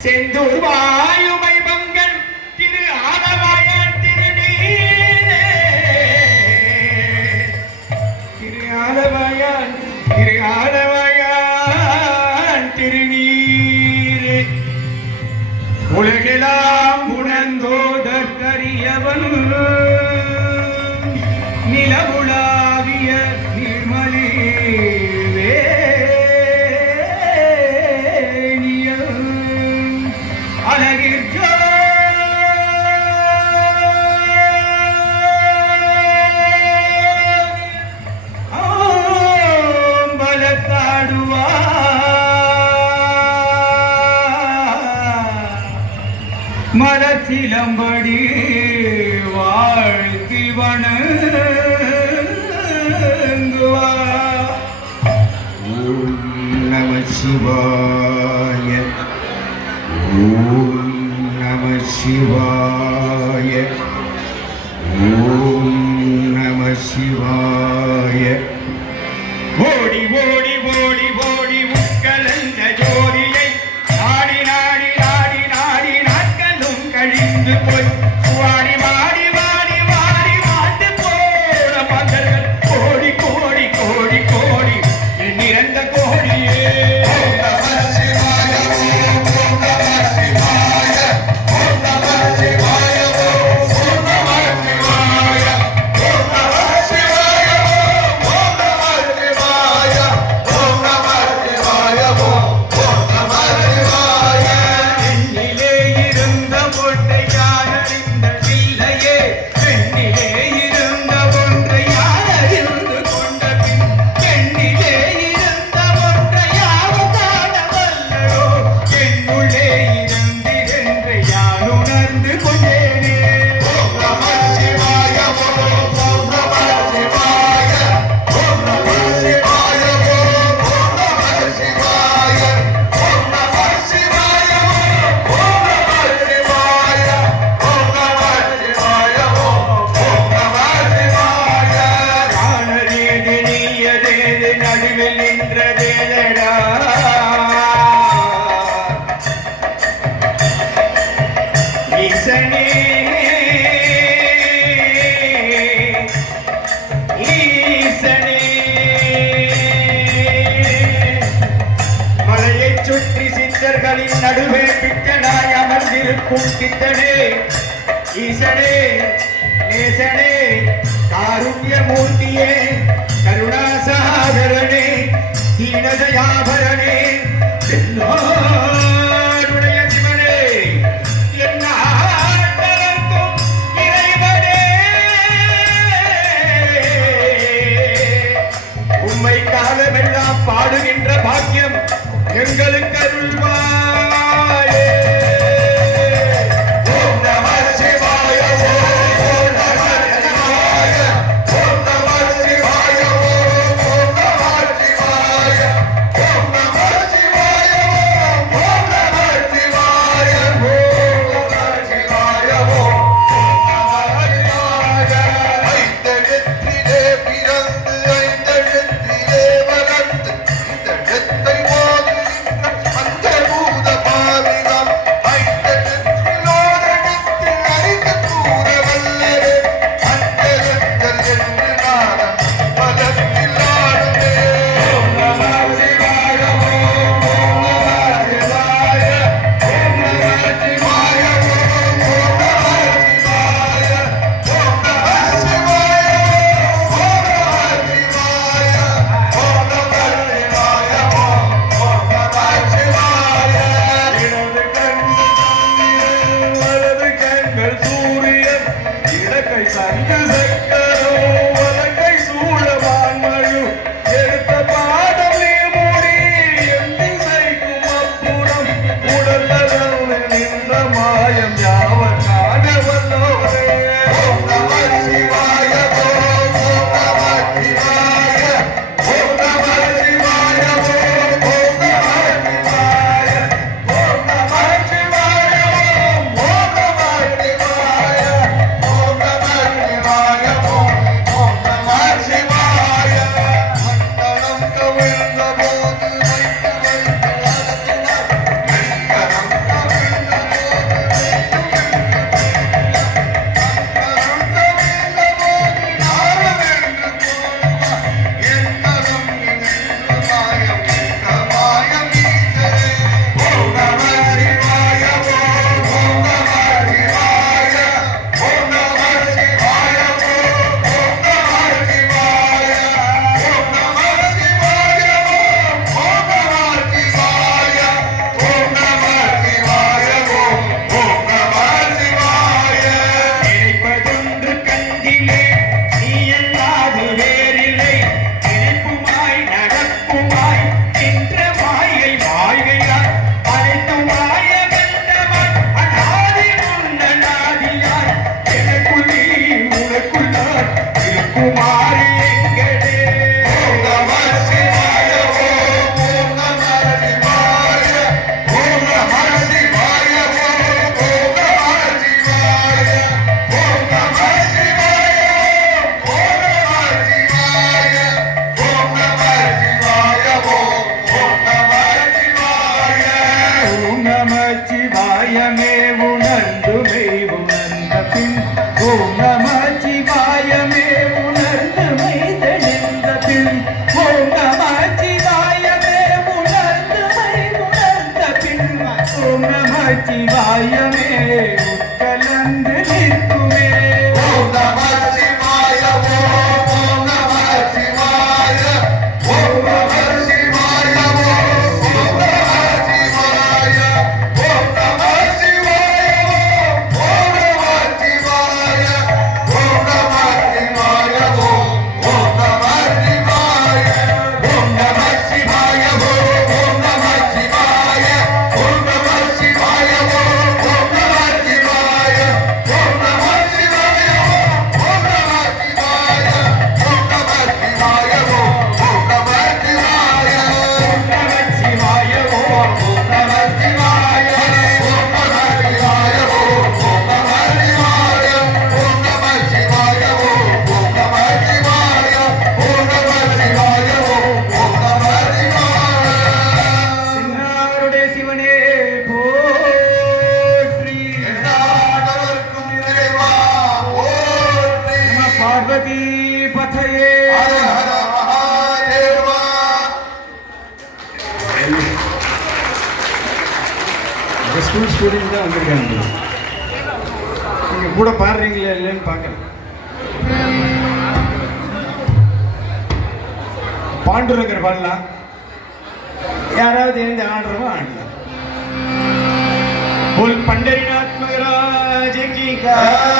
செந்தூர் வாயுமை பங்கன் திரு ஆலவாயான் திருநீரே திரு ஆலவாயான் திருநீரே உலகெல்லாம் உணர்ந்தோதற்கரியவன் நிலவுலாவிய நிர்மலே மரத்திலம்படி வாழ்த்தி வணங்குவார். ஓம் நம சிவாய, ஓம் நம சிவாய, ஓம் நம சிவாய. ஓடி ஓடி ஓடி ஓடி உட்கலந்த ஜோதியை நாடி நாடி நாடி நாடி நாட்களும் கழிந்து போய் வாடி வாடி வாடி வாடி வாட்டு போட மகர்கள் கோடி கோடி கோடி கோடி நிறந்த கோடியே. சுற்றி சித்தர்களின் நடுவே பித்தனாய் அமர்ந்திருக்கும் சித்தனே ஈசனே நேசனே காருண்யமூர்த்தியே கருணாசாகரனே தீனதயாபரணே என்னுடைய சிவனே என்னாட்டவர்க்கும் இறைவனே உம்மை காலமெல்லாம் பாடுகின்ற பாக்கியம் எங்களுக்கு அருள்வாயே. ஓம் நம சிவாய, ஓம் நம சிவாய, ஓம் நம சிவாய, ஓம் நம சிவாய, ஓம் நம நமச்சிவாயமே உட்கலந்து நிற்குமே. ஓம் நம சிவாய ஓம் நம சிவாய ஓம் நம சிவாய ஓம் நம சிவாய ஓம் நம சிவாய ஓம் நம சிவாய ஓம் நம சிவாய ஓம் நம சிவாய ஓம் நம சிவாய ஓம் நம சிவாய ஓம் நம சிவாய ஓம் நம சிவாய ஓம் நம சிவாய ஓம் நம சிவாய ஓம் நம சிவாய ஓம் நம சிவாய நமச்சிவாய ஓம் நம சிவாய ஓம் நம சிவாய ஓம் நம சிவாய ஓம் நம சிவாய ஓம் நம சிவாய ஓம் நம சிவாய ஓம் நம சிவாய என்னாருடைய சிவனே போற்றி. எந்நாட்டவர்க்கும் இறைவா போற்றி. நம பார்வதி பதையே. ஹர ஹர மகாதேவா. இந்த ஸ்கூல் ஸ்டூடெண்ட் தான் வந்திருக்காங்க. நீங்க கூட பாடுறீங்களா இல்லைன்னு பார்க்கறேன். பாண்டுரங்கர் பாடலாம். யாராவது எழுந்து ஆடுறவோ ஆடலாம். बोल पंढरीनाथ महाराज की